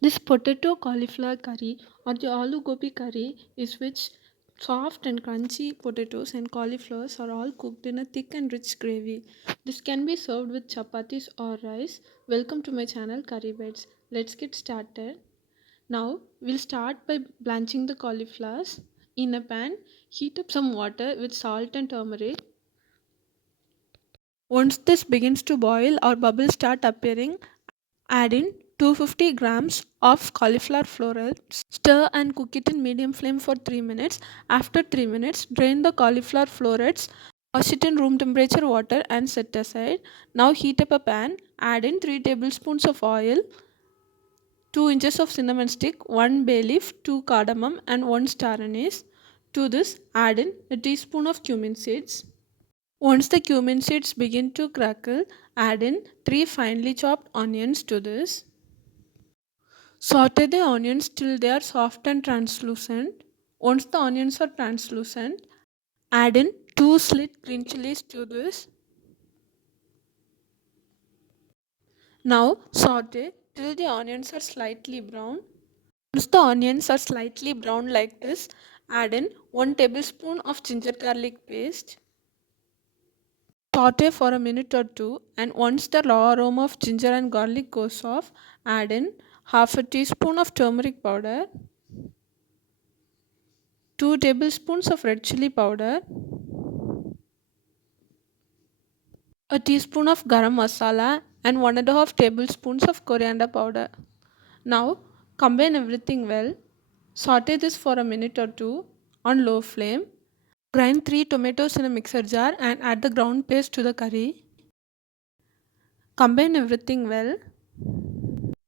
This potato cauliflower curry or the aloo gobi curry is which soft and crunchy potatoes and cauliflowers are all cooked in a thick and rich gravy. This can be served with chapatis or rice. Welcome to my channel Curry Bites. Let's get started. Now we'll start by blanching the cauliflowers. In a pan, heat up some water with salt and turmeric. Once this begins to boil or bubbles start appearing, add in 250 grams of cauliflower florets. Stir and cook it in medium flame for 3 minutes. After 3 minutes, drain the cauliflower florets, wash it in room temperature water and set aside. Now heat up a pan, add in 3 tablespoons of oil, 2 inches of cinnamon stick, 1 bay leaf, 2 cardamom and 1 star anise. To this, add in a teaspoon of cumin seeds. Once the cumin seeds begin to crackle, add in 3 finely chopped onions to this. Saute the onions till they are soft and translucent. Once the onions are translucent, add in 2 slit green chillies to this. Now saute till the onions are slightly brown. Once the onions are slightly brown like this, add in 1 tablespoon of ginger garlic paste. Saute for a minute or two, and once the raw aroma of ginger and garlic goes off, add in half a teaspoon of turmeric powder, 2 tablespoons of red chilli powder, a teaspoon of garam masala and 1.5 tablespoons of coriander powder. Now combine everything well. Saute this for a minute or two on low flame. Grind 3 tomatoes in a mixer jar and add the ground paste to the curry. Combine everything well.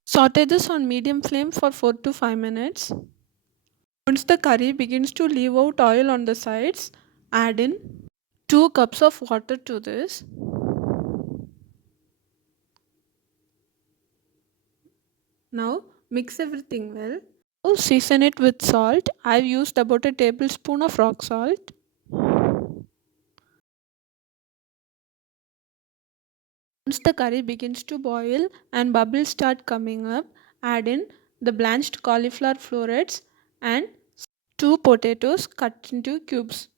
Saute this on medium flame for 4 to 5 minutes. Once the curry begins to leave out oil on the sides, add in 2 cups of water to this. Now mix everything well. Now season it with salt. I've used about a tablespoon of rock salt. Once the curry begins to boil and bubbles start coming up, add in the blanched cauliflower florets and 2 potatoes cut into cubes.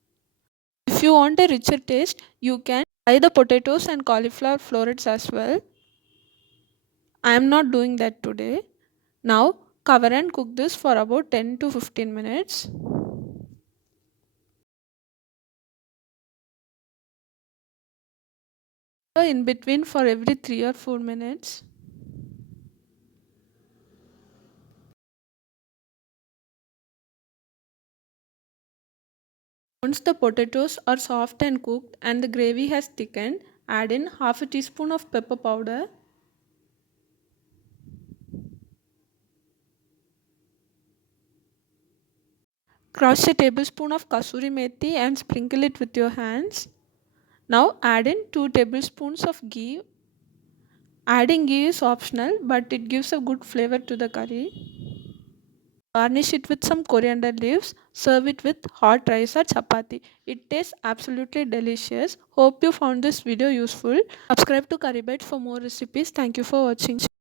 If you want a richer taste, you can fry the potatoes and cauliflower florets as well. I am not doing that today. Now cover and cook this for about 10 to 15 minutes. In between for every 3 or 4 minutes. Once the potatoes are soft and cooked and the gravy has thickened, add in half a teaspoon of pepper powder, crush a tablespoon of kasuri methi and sprinkle it with your hands. Now add in 2 tablespoons of ghee. Adding ghee is optional, but it gives a good flavor to the curry. Garnish it with some coriander leaves. Serve it with hot rice or chapati. It tastes absolutely delicious. Hope you found this video useful. Subscribe to Curry Bites for more recipes. Thank you for watching.